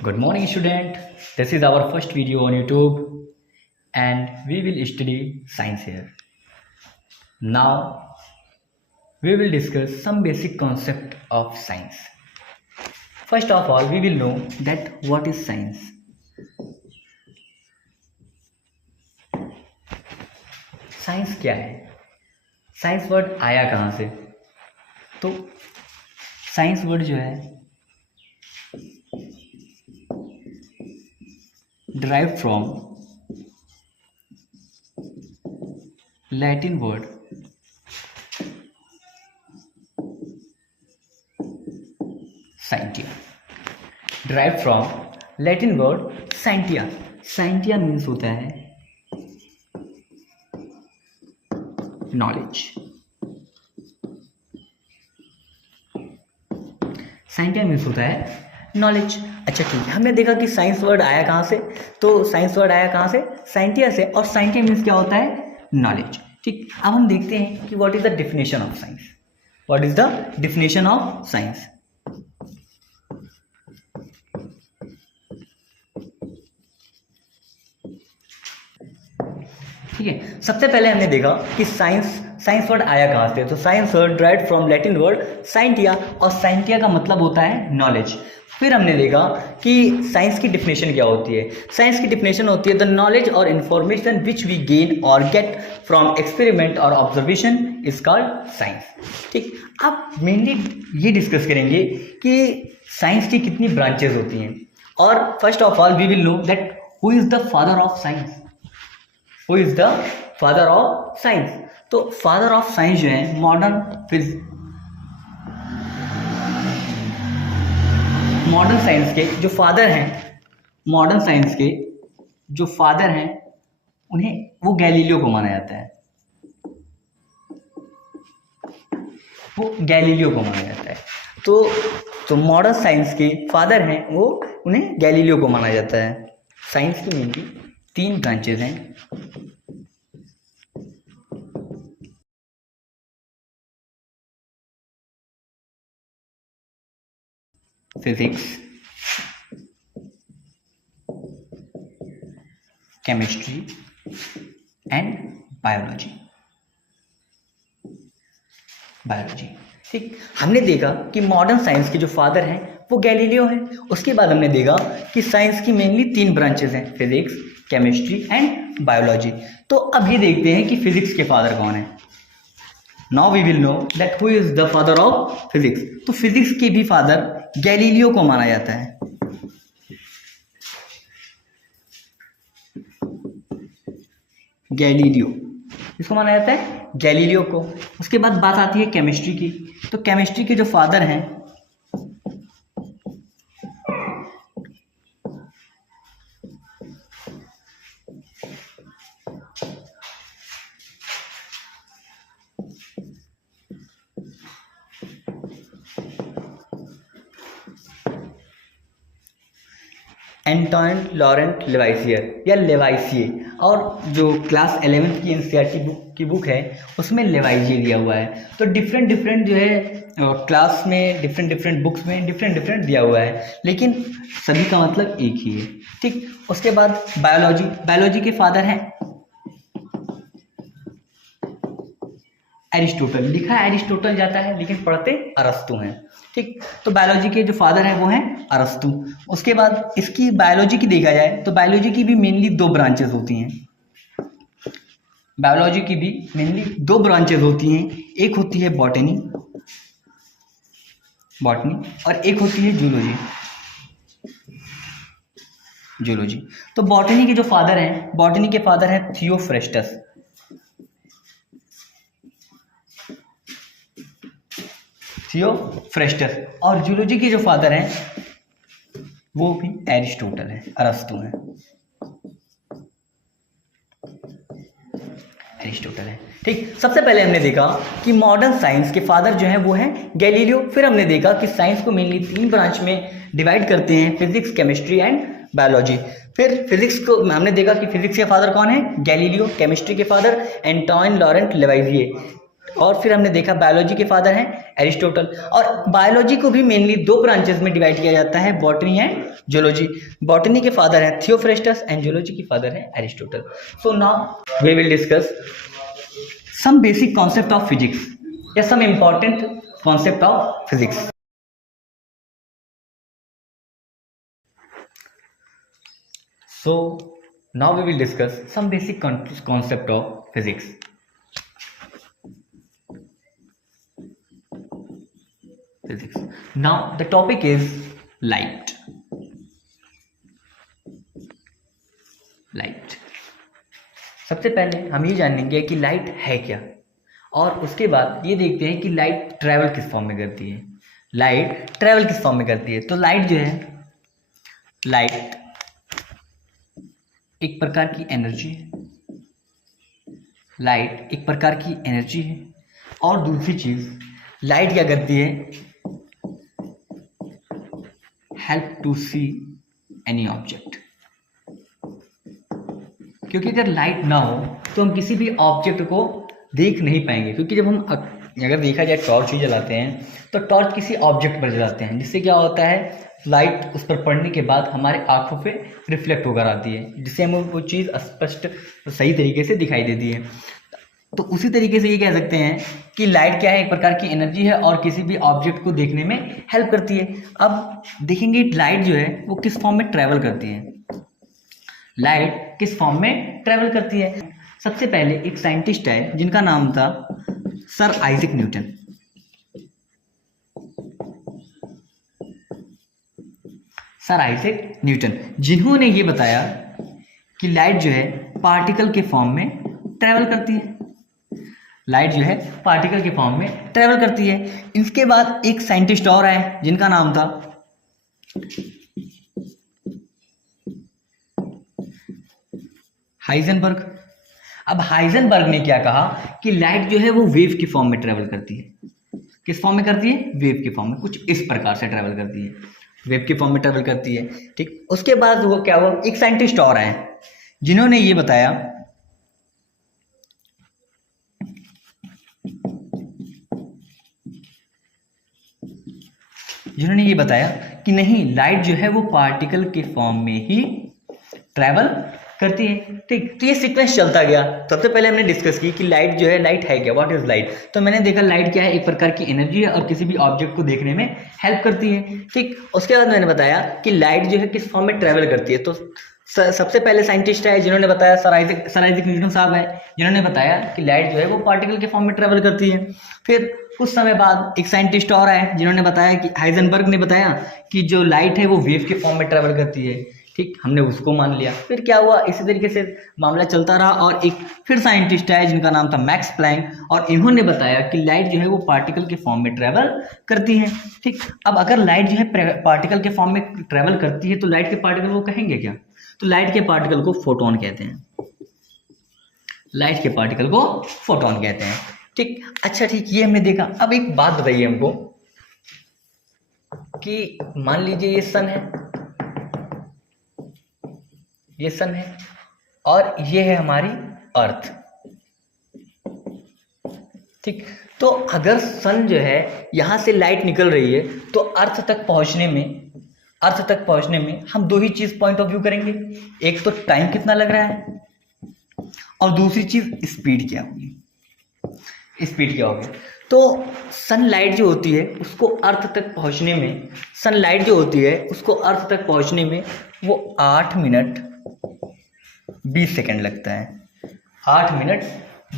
Good morning, student. This is our first video on YouTube, and we will study science here. Now, we will discuss some basic concept of science. First of all, we will know that what is science. Science क्या है? Science word आया कहाँ से? तो science word जो है derived from Latin word scientia. Derived from Latin word scientia. Scientia means होता है knowledge. Scientia means होता है नॉलेज. अच्छा ठीक है, हमने देखा कि साइंस वर्ड आया कहाँ से. तो साइंस वर्ड आया कहाँ से? साइंटिया से. और साइंटिया मीन्स क्या होता है? नॉलेज. ठीक, अब हम देखते हैं कि what is the definition of science. What is the definition of science? ठीक है, सबसे पहले हमने देखा कि साइंस वर्ड आया कहाँ से. तो science word derived from Latin word scientia, और साइंटिया का मतलब होता है नॉलेज. फिर हमने देखा कि साइंस की डिफिनेशन क्या होती है. साइंस की डिफिनेशन होती है द नॉलेज और इन्फॉर्मेशन विच वी गेन और गेट फ्रॉम एक्सपेरिमेंट और ऑब्जर्वेशन इज कॉल्ड साइंस. ठीक, अब मेनली ये डिस्कस करेंगे कि साइंस की कितनी ब्रांचेज होती हैं. और first of all we will know that who is the father of science. Who is the father of science? तो फादर ऑफ साइंस जो है मॉडर्न साइंस के जो फादर हैं, मॉडर्न साइंस के जो फादर हैं उन्हें वो गैलीलियो को माना जाता है. वो गैलीलियो को माना जाता है. तो मॉडर्न साइंस के फादर हैं वो उन्हें गैलीलियो को माना जाता है. साइंस की मेनली 3 ब्रांचेज हैं. Physics, chemistry and biology. ठीक, हमने देखा कि मॉडर्न साइंस के जो फादर हैं वो गैलीलियो हैं. उसके बाद हमने देखा कि साइंस की मेनली 3 ब्रांचेज हैं, फिजिक्स, केमिस्ट्री एंड बायोलॉजी. तो अब ये देखते हैं कि फिजिक्स के फादर कौन है. Now we will know that who is the father of physics. तो फिजिक्स के भी फादर गैलीलियो को माना जाता है. गैलीलियो, इसको माना जाता है गैलीलियो को. उसके बाद बात आती है केमिस्ट्री की. तो केमिस्ट्री के जो फादर हैं एंटोइन लॉरेंट लेवाइसियर या लेवाइसिए. और जो क्लास 11th की एनसीईआरटी की बुक है उसमें लेवाइसिए दिया हुआ है. तो डिफरेंट जो है क्लास में डिफरेंट बुक्स में डिफरेंट दिया हुआ है, लेकिन सभी का मतलब एक ही है. ठीक, उसके बाद बायोलॉजी के फादर हैं एरिस्टोटल. लिखा है एरिस्टोटल जाता है लेकिन पढ़ते अरस्तु हैं. ठीक, तो बायोलॉजी के जो फादर हैं वो हैं अरस्तु. उसके बाद इसकी बायोलॉजी की देखा जाए तो बायोलॉजी की भी मेनली 2 ब्रांचेस होती हैं. बायोलॉजी की भी मेनली 2 ब्रांचेस होती हैं. एक होती है बॉटनी और एक होती है जूलॉजी. तो बॉटनी के जो फादर हैं, बॉटनी के फादर हैं थियोफ्रेस्टस. और जूलॉजी के जो फादर हैं वो भी एरिस्टोटल है, अरस्तु है. एरिस्टोटल है. ठीक, सबसे पहले हमने देखा कि मॉडर्न साइंस के फादर जो हैं वो हैं गैलीलियो. फिर हमने देखा कि साइंस को मेनली 3 ब्रांच में डिवाइड करते हैं, फिजिक्स, केमिस्ट्री एंड बायोलॉजी. फिर फिजिक्स को हमने देखा कि फिजिक्स के फादर कौन है? गैलीलियो. केमिस्ट्री के फादर एंटोइन लॉरेंट लेवाइसिए. और फिर हमने देखा बायोलॉजी के फादर हैं एरिस्टोटल, और बायोलॉजी को भी मेनली दो ब्रांचेस में डिवाइड किया जाता है, बॉटनी एंड जूलॉजी। बॉटनी के फादर हैं थियोफ्रेस्टस एंड जूलॉजी के फादर हैं Aristotle. So now we will discuss some basic concept of physics या some important concept of physics. So now we will discuss some basic concept of physics. Now the topic is light. सबसे पहले हम ये जानेंगे कि light है क्या, और उसके बाद ये देखते हैं कि लाइट ट्रैवल किस फॉर्म में करती है। लाइट ट्रैवल किस फॉर्म में करती है? तो लाइट जो है, लाइट एक प्रकार की एनर्जी है, लाइट एक प्रकार की एनर्जी है। और दूसरी चीज, लाइट क्या करती है? Help to see any object. क्योंकि अगर लाइट ना हो तो हम किसी भी ऑब्जेक्ट को देख नहीं पाएंगे, क्योंकि जब हम अगर देखा जाए टॉर्च ही जलाते हैं तो टॉर्च किसी ऑब्जेक्ट पर जलाते हैं, जिससे क्या होता है, लाइट उस पर पड़ने के बाद हमारे आंखों पे रिफ्लेक्ट होकर आती है, जिससे हमें वो चीज़ स्पष्ट सही तरीके से दिखाई देती है। तो उसी तरीके से ये कह सकते हैं कि लाइट क्या है, एक प्रकार की एनर्जी है और किसी भी ऑब्जेक्ट को देखने में हेल्प करती है। अब देखेंगे लाइट जो है वो किस फॉर्म में ट्रैवल करती है। लाइट किस फॉर्म में ट्रैवल करती है? सबसे पहले एक साइंटिस्ट है जिनका नाम था sir Isaac Newton. Sir Isaac Newton, जिन्होंने ये बताया कि लाइट जो है पार्टिकल के फॉर्म में ट्रैवल करती है। लाइट जो है पार्टिकल के फॉर्म में ट्रैवल करती है। इसके बाद एक साइंटिस्ट और आए जिनका नाम था हाइजेनबर्ग। अब हाइजेनबर्ग ने क्या कहा कि लाइट जो है वो वेव के फॉर्म में ट्रैवल करती है। किस फॉर्म में करती है? वेव के फॉर्म में, कुछ इस प्रकार से ट्रैवल करती है, वेव के फॉर्म में ट्रैवल करती है। ठीक, उसके बाद वो क्या हुआ, एक साइंटिस्ट और आए जिन्होंने ये बताया कि नहीं, लाइट जो है वो पार्टिकल के फॉर्म में ही ट्रैवल करती है। ठीक, तो ये सीक्वेंस चलता गया। सबसे पहले हमने डिस्कस की कि लाइट जो है, लाइट है क्या, व्हाट इज लाइट। तो मैंने देखा लाइट क्या है, एक प्रकार की एनर्जी है और किसी भी ऑब्जेक्ट को देखने में हेल्प करती है। ठीक, उसके बाद मैंने बताया कि लाइट जो है किस फॉर्म में ट्रैवल करती है। तो सबसे पहले साइंटिस्ट है जिन्होंने बताया, सर आइजैक न्यूटन साहब है, जिन्होंने बताया कि लाइट जो है वो पार्टिकल के फॉर्म में ट्रैवल करती है। फिर कुछ समय बाद एक साइंटिस्ट और आए जिन्होंने बताया कि हाइजेनबर्ग ने बताया कि जो लाइट है वो वेव के फॉर्म में ट्रैवल करती है। ठीक, हमने उसको मान लिया। फिर क्या हुआ, इसी तरीके से मामला चलता रहा और एक फिर साइंटिस्ट आए जिनका नाम था मैक्स प्लैंक, और इन्होंने बताया कि लाइट जो है वो पार्टिकल के फॉर्म में ट्रैवल करती है। ठीक, अब अगर लाइट जो है पार्टिकल के फॉर्म में ट्रैवल करती है तो लाइट के पार्टिकल को कहेंगे क्या? तो लाइट के पार्टिकल को फोटोन कहते हैं। लाइट के पार्टिकल को फोटोन कहते हैं। ठीक, अच्छा ठीक, ये हमने देखा। अब एक बात बताइए हमको कि मान लीजिए ये सन है, ये सन है और ये है हमारी अर्थ। ठीक, तो अगर सन जो है यहां से लाइट निकल रही है तो अर्थ तक पहुंचने में हम दो ही चीज पॉइंट ऑफ व्यू करेंगे। एक तो टाइम कितना लग रहा है और दूसरी चीज स्पीड क्या होगी। तो सनलाइट जो होती है उसको अर्थ तक पहुंचने में वो 8 मिनट 20 सेकंड लगता है। 8 मिनट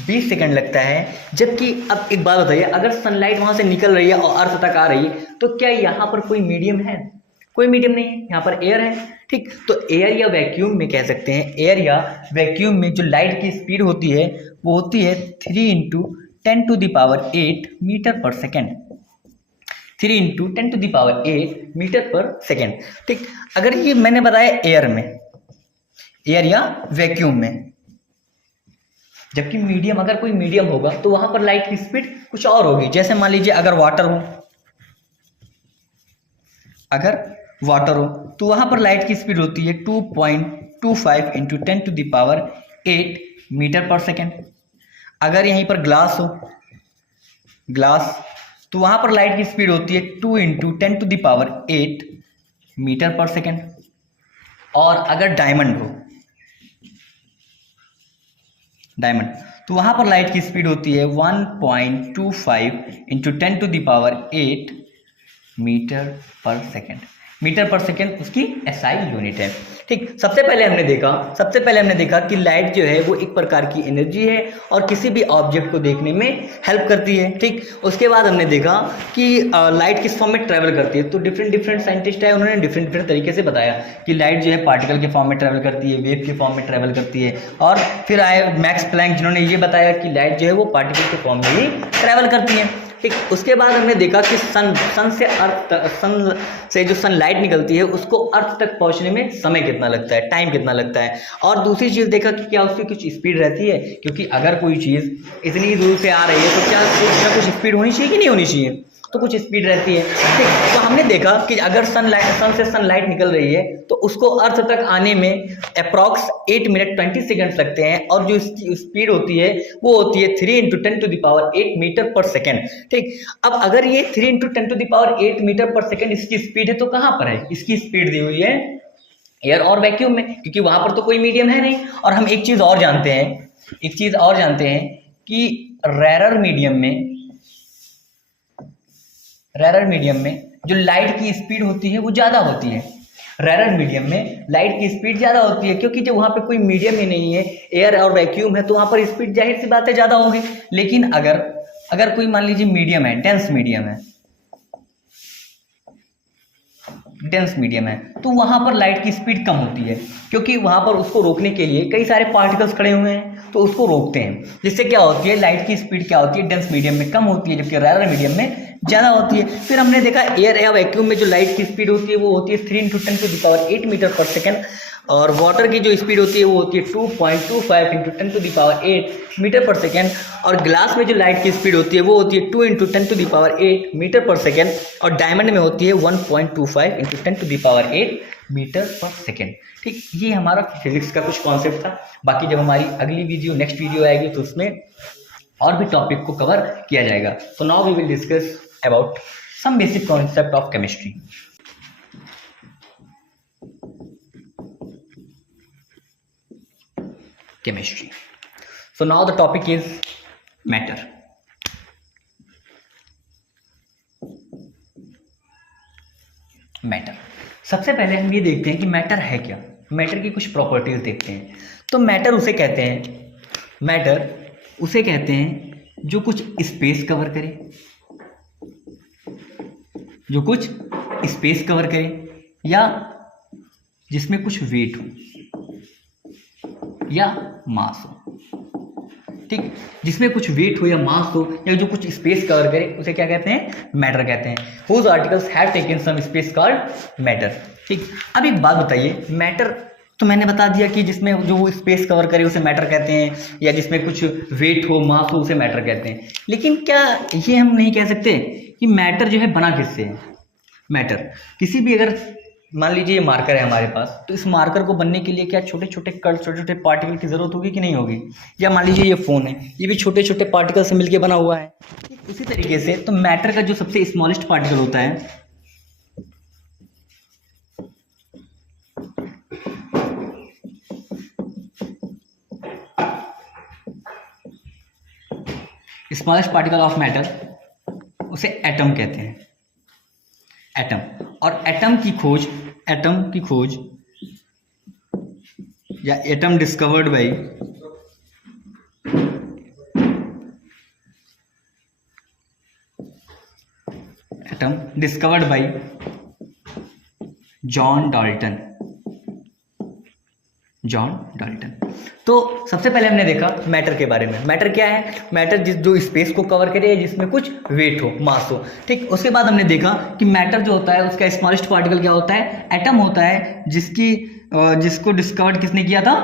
20 सेकंड लगता है। जबकि अब एक बात बताइए, अगर सनलाइट वहां से निकल रही है और अर्थ तक आ रही है तो क्या यहाँ पर कोई मीडियम है? कोई मीडियम नहीं है, यहाँ पर एयर है। ठीक, तो एयर या वैक्यूम में कह सकते हैं, एयर या वैक्यूम में जो लाइट की स्पीड होती है वो होती है 3 × 10⁸ मीटर पर सेकेंड। 3 × 10⁸ मीटर पर सेकेंड। ठीक, अगर ये मैंने बताया एयर या वैक्यूम में, जबकि मीडियम, अगर कोई मीडियम होगा तो वहां पर लाइट की स्पीड कुछ और होगी। जैसे मान लीजिए अगर वाटर हो तो वहां पर लाइट की स्पीड होती है 2.25 × 10⁸ मीटर पर सेकेंड। अगर यहीं पर ग्लास हो ग्लास, तो वहां पर लाइट की स्पीड होती है 2 × 10⁸ मीटर पर सेकेंड। और अगर डायमंड हो, डायमंड, तो वहां पर लाइट की स्पीड होती है 1.25 × 10⁸ मीटर पर सेकेंड। मीटर पर सेकेंड उसकी एसआई यूनिट है। ठीक, सबसे पहले हमने देखा कि लाइट जो है वो एक प्रकार की एनर्जी है और किसी भी ऑब्जेक्ट को देखने में हेल्प करती है। ठीक, उसके बाद हमने देखा कि लाइट किस फॉर्म में ट्रैवल करती है। तो डिफरेंट साइंटिस्ट है, उन्होंने डिफरेंट तरीके से बताया कि लाइट जो है पार्टिकल के फॉर्म में ट्रैवल करती है, वेव के फॉर्म में ट्रैवल करती है। और फिर आए मैक्स प्लैंक, जिन्होंने ये बताया कि लाइट जो है वो पार्टिकल के फॉर्म में ही ट्रैवल करती है। ठीक, उसके बाद हमने देखा कि सन से जो सनलाइट निकलती है उसको अर्थ तक पहुंचने में समय कितना लगता है, टाइम कितना लगता है। और दूसरी चीज़ देखा कि क्या उसकी कुछ स्पीड रहती है, क्योंकि अगर कोई चीज़ इतनी दूर से आ रही है तो क्या कुछ स्पीड होनी चाहिए कि नहीं होनी चाहिए, तो कुछ स्पीड रहती है। ठीक, तो हमने देखा कि अगर सन से सनलाइट निकल रही है तो उसको अर्थ तक आने में अप्रॉक्स 8 मिनट 20 सेकेंड्स लगते हैं, और जो इसकी स्पीड होती है वो होती है 3 × 10⁸ मीटर पर सेकेंड। ठीक, अब अगर ये 3 × 10⁸ मीटर पर सेकेंड इसकी स्पीड है, तो कहाँ पर है इसकी स्पीड दी हुई है एयर और वैक्यूम में, क्योंकि वहां पर तो कोई मीडियम है नहीं। और हम एक चीज और जानते हैं कि रेरर मीडियम में जो लाइट की स्पीड होती है वो ज्यादा होती है। रेरर मीडियम में लाइट की स्पीड ज्यादा होती है, क्योंकि जब वहां पे कोई मीडियम ही नहीं है, एयर और वैक्यूम है, तो वहां पर स्पीड जाहिर सी बात है ज्यादा होगी। लेकिन अगर कोई मान लीजिए मीडियम है, डेंस मीडियम है, तो वहां पर लाइट की स्पीड कम होती है, क्योंकि वहां पर उसको रोकने के लिए कई सारे पार्टिकल्स खड़े हुए हैं, तो उसको रोकते हैं, जिससे क्या होती है लाइट की स्पीड क्या होती है डेंस मीडियम में कम होती है, जबकि रेयर मीडियम में ज्यादा होती है। फिर हमने देखा एयर या वैक्यूम में जो लाइट की स्पीड होती है वो होती है 3 × 10⁸ मीटर पर सेकेंड, और वाटर की जो स्पीड होती है वो होती है 2.25 × 10⁸ मीटर पर सेकेंड, और ग्लास में जो लाइट की स्पीड होती है वो होती है 2 × 10⁸ मीटर पर सेकेंड, और डायमंड में होती है 1.25 × 10⁸ मीटर पर सेकेंड। ठीक, ये हमारा फिजिक्स का कुछ कॉन्सेप्ट था। बाकी जब हमारी अगली नेक्स्ट वीडियो आएगी तो उसमें और भी टॉपिक को कवर किया जाएगा। तो now we will discuss about some basic concept of chemistry. Chemistry. So now the topic is matter. सबसे पहले हम ये देखते हैं कि मैटर है क्या। मैटर की कुछ प्रॉपर्टीज देखते हैं। तो मैटर उसे कहते हैं जो कुछ स्पेस कवर करे, या जिसमें कुछ वेट हो या मास हो। ठीक, जिसमें कुछ वेट हो या मास हो या जो कुछ स्पेस कवर करे उसे क्या कहते हैं, मैटर कहते हैं। Whose articles have taken some space called matter. ठीक, अब एक बात बताइए, मैटर तो मैंने बता दिया कि जिसमें जो वो स्पेस कवर करे उसे मैटर कहते हैं, या जिसमें कुछ वेट हो मास हो उसे मैटर कहते हैं। लेकिन क्या ये हम नहीं कह सकते कि मैटर जो है बना किससे है। मैटर किसी भी, अगर मान लीजिए ये मार्कर है हमारे पास, तो इस मार्कर को बनने के लिए क्या छोटे छोटे पार्टिकल की जरूरत होगी कि नहीं होगी। या मान लीजिए ये फोन है, ये भी छोटे छोटे पार्टिकल से मिलकर बना हुआ है। उसी तरीके से तो मैटर का जो सबसे स्मॉलेस्ट पार्टिकल होता है स्मॉलेस्ट पार्टिकल ऑफ मैटर, उसे एटम कहते हैं। एटम, और एटम की खोज या atom discovered by John Dalton. तो सबसे पहले हमने देखा मैटर के बारे में। मैटर क्या है, मैटर जो स्पेस को कवर करे, जिसमें कुछ वेट हो, मास हो। ठीक, उसके बाद हमने देखा कि मैटर जो होता है उसका स्मॉलेस्ट पार्टिकल क्या होता है, एटम होता है, जिसको डिस्कवर्ड किसने किया था,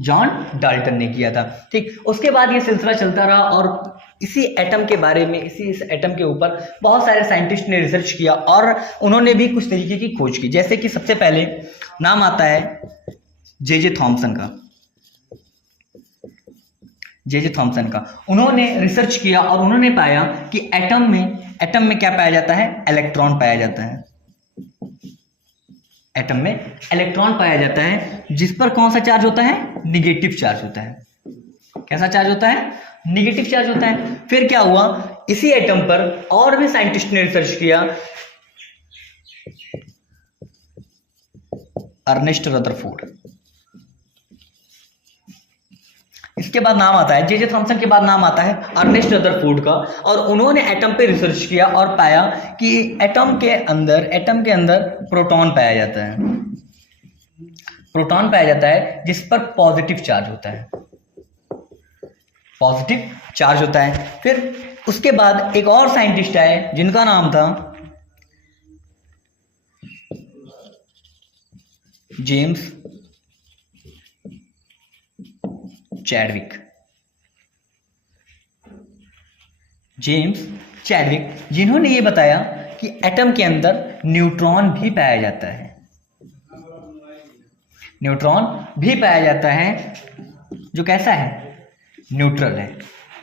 जॉन डाल्टन ने किया था। ठीक, उसके बाद ये सिलसिला चलता रहा, और इसी एटम के बारे में, इस एटम के ऊपर बहुत सारे साइंटिस्ट ने रिसर्च किया, और उन्होंने भी कुछ तरीके की खोज की। जैसे कि सबसे पहले नाम आता है जे.जे. थॉमसन का। जे थॉमसन का। उन्होंने रिसर्च किया और उन्होंने पाया कि एटम में क्या पाया जाता है, इलेक्ट्रॉन पाया जाता है। एटम में इलेक्ट्रॉन पाया जाता है जिस पर कौन सा चार्ज होता है, निगेटिव चार्ज होता है। कैसा चार्ज होता है, निगेटिव चार्ज होता है। फिर क्या हुआ, इसी एटम पर और भी साइंटिस्ट ने रिसर्च किया, अर्नेस्ट रदरफोर्ड। इसके बाद नाम आता है जे थॉमसन के बाद नाम आता है अर्नेस्ट रदरफोर्ड का। और उन्होंने एटम पे रिसर्च किया और पाया कि एटम के अंदर प्रोटॉन पाया जाता है। प्रोटॉन पाया जाता है जिस पर पॉजिटिव चार्ज होता है, पॉजिटिव चार्ज होता है। फिर उसके बाद एक और साइंटिस्ट आए जिनका नाम था जेम्स चैडविक। जिन्होंने ये बताया कि एटम के अंदर न्यूट्रॉन भी पाया जाता है। न्यूट्रॉन भी पाया जाता है जो कैसा है, न्यूट्रल है।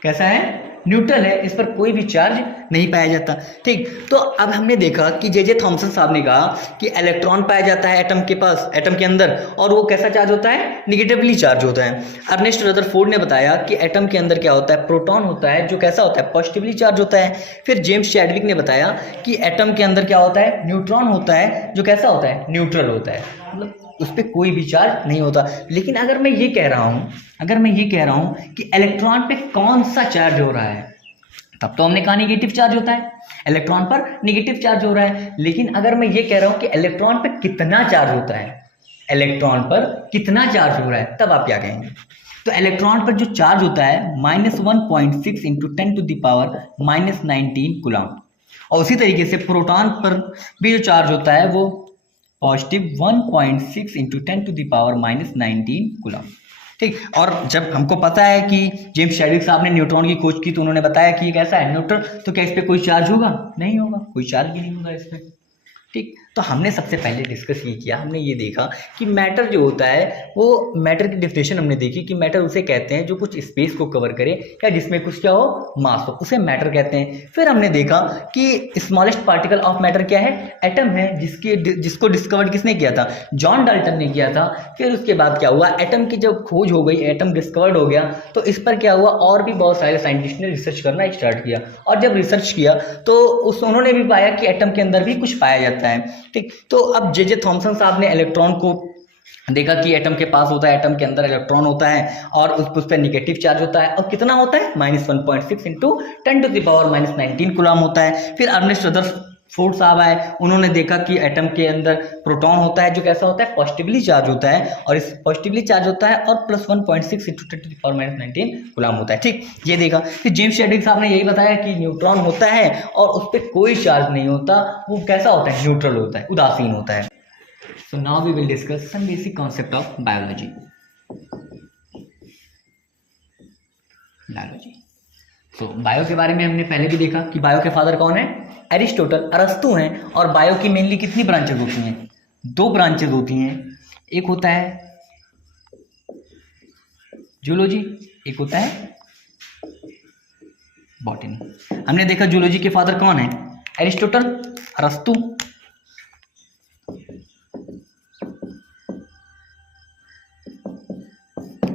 कैसा है, न्यूट्रल है, इस पर कोई भी चार्ज नहीं पाया जाता। ठीक, तो अब हमने देखा कि जे थॉमसन साहब ने कहा कि इलेक्ट्रॉन पाया जाता है एटम के पास, एटम के अंदर, और वो कैसा चार्ज होता है, निगेटिवली चार्ज होता है। अर्नेस्ट रदरफोर्ड ने बताया कि एटम के अंदर क्या होता है, प्रोटॉन होता है जो कैसा होता है, पॉजिटिवली चार्ज होता है। फिर जेम्स चैडविक ने बताया कि एटम के अंदर क्या होता है, न्यूट्रॉन होता है जो कैसा होता है, न्यूट्रल होता है, मतलब उस पर कोई भी चार्ज नहीं होता। लेकिन अगर मैं ये कह रहा हूं कि इलेक्ट्रॉन पे कौन सा चार्ज हो रहा है, तब तो हमने कहा निगेटिव चार्ज होता है, इलेक्ट्रॉन पर निगेटिव चार्ज हो रहा है। लेकिन अगर मैं ये कह रहा हूं कि इलेक्ट्रॉन पे कितना चार्ज होता है, इलेक्ट्रॉन पर कितना चार्ज हो रहा है, तब आप क्या कहेंगे। तो इलेक्ट्रॉन पर जो चार्ज होता है -1.6 × 10⁻⁻19 कूलम। और उसी तरीके से प्रोटॉन पर भी जो चार्ज होता है वो पॉजिटिव 1.6 × 10⁻⁻19 कूलम। ठीक, और जब हमको पता है कि जेम्स चैडविक साहब ने न्यूट्रॉन की खोज की तो उन्होंने बताया कि ये कैसा है, न्यूट्रल, तो क्या इस पे कोई चार्ज होगा, नहीं होगा, कोई चार्ज भी नहीं होगा इस पे। ठीक, तो हमने सबसे पहले डिस्कस ये किया, हमने ये देखा कि मैटर जो होता है वो मैटर की डेफिनेशन हमने देखी कि मैटर उसे कहते हैं जो कुछ स्पेस को कवर करे या जिसमें कुछ क्या हो, मास हो, उसे मैटर कहते हैं। फिर हमने देखा कि स्मॉलेस्ट पार्टिकल ऑफ मैटर क्या है, एटम है, जिसको डिस्कवर किसने किया था, जॉन डाल्टन ने किया था। फिर उसके बाद क्या हुआ, एटम की जब खोज हो गई, एटम डिस्कवर्ड हो गया, तो इस पर क्या हुआ, और भी बहुत सारे साइंटिस्ट ने रिसर्च करना स्टार्ट किया। और जब रिसर्च किया तो उन्होंने भी पाया कि एटम के अंदर भी कुछ पाया जाता है। ठीक, तो अब जे थॉमसन साहब ने इलेक्ट्रॉन को देखा कि एटम के पास होता है, एटम के अंदर इलेक्ट्रॉन होता है और उस पर निगेटिव चार्ज होता है, और कितना होता है, -1.6 × 10⁻⁻19 कूलम होता है। फिर अर्नेस्ट रदरफोर्ड साहब आए, उन्होंने देखा कि एटम के अंदर प्रोटॉन होता है जो कैसा होता है, पॉजिटिवली चार्ज होता है, और इस पॉजिटिवली चार्ज होता है और +1.6 × 10⁻⁻19 कूलम होता है। ठीक, ये देखा। फिर जेम्स चैडविक साहब ने यही बताया कि न्यूट्रॉन होता है और उस पर कोई चार्ज नहीं होता, वो कैसा होता है, न्यूट्रल होता है, उदासीन होता है। So now we will discuss some basic concept of biology. So bio के बारे में हमने पहले भी देखा कि बायो के फादर कौन है, एरिस्टोटल, अरस्तु हैं। और बायो की मेनली कितनी ब्रांचेज होती हैं, 2 ब्रांचेज होती हैं। एक होता है जूलॉजी, एक होता है बॉटनी। हमने देखा जूलॉजी के फादर कौन है, एरिस्टोटल, अरस्तु।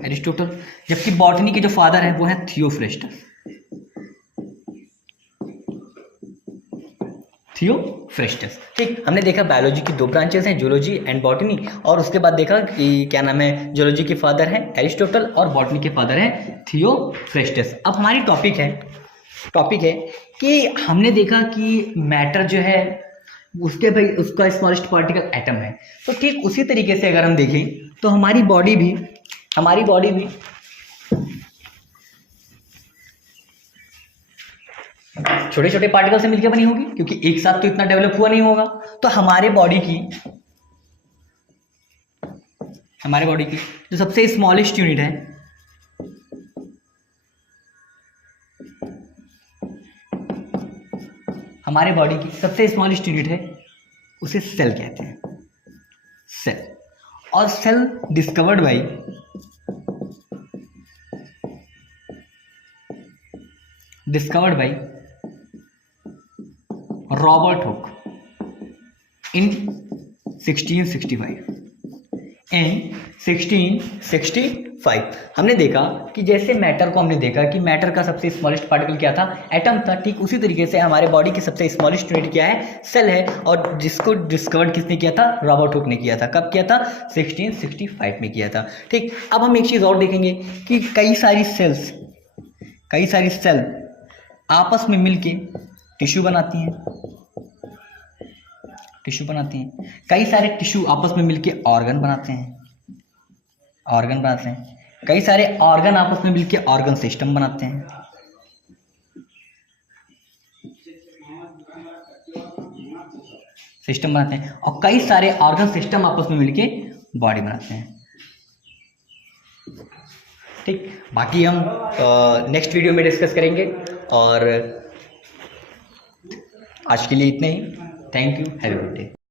एरिस्टोटल, जबकि बॉटनी के जो फादर है वो है थियोफ्रेस्टस। ठीक, हमने देखा बायोलॉजी की 2 ब्रांचेस हैं, जूलॉजी एंड बॉटनी। और उसके बाद देखा कि क्या नाम है, जूलॉजी के फादर है एरिस्टोटल और बॉटनी के फादर है थियोफ्रेस्टस। अब हमारी टॉपिक है कि हमने देखा कि मैटर जो है उसका स्मॉलेस्ट पार्टिकल एटम है। तो ठीक उसी तरीके से अगर हम देखें तो हमारी बॉडी भी छोटे छोटे पार्टिकल से मिलकर बनी होगी, क्योंकि एक साथ तो इतना डेवलप हुआ नहीं होगा। तो हमारे बॉडी की जो सबसे स्मॉलेस्ट यूनिट है, हमारे बॉडी की सबसे स्मॉलेस्ट यूनिट है, उसे सेल कहते हैं, सेल। और cell discovered by discovered by Robert Hooke in 1665। In 1665 हमने देखा कि जैसे मैटर को हमने देखा कि मैटर का सबसे स्मॉलेस्ट पार्टिकल क्या था, एटम था। ठीक उसी तरीके से हमारे बॉडी की सबसे स्मॉलेस्ट यूनिट क्या है, सेल है। और जिसको डिस्कवर्ड किसने किया था, रॉबर्ट हुक ने किया था। कब किया था, 1665 में किया था। ठीक, अब हम एक चीज और देखेंगे कि कई सारी सेल आपस में मिलके टिश्यू बनाती हैं। कई सारे टिश्यू आपस में मिलके ऑर्गन बनाते हैं। कई सारे ऑर्गन आपस में मिलके ऑर्गन सिस्टम बनाते हैं। और कई सारे ऑर्गन सिस्टम आपस में मिलके बॉडी बनाते हैं। ठीक, बाकी हम नेक्स्ट वीडियो में डिस्कस करेंगे। और आज के लिए इतने ही। Thank you, have a good day.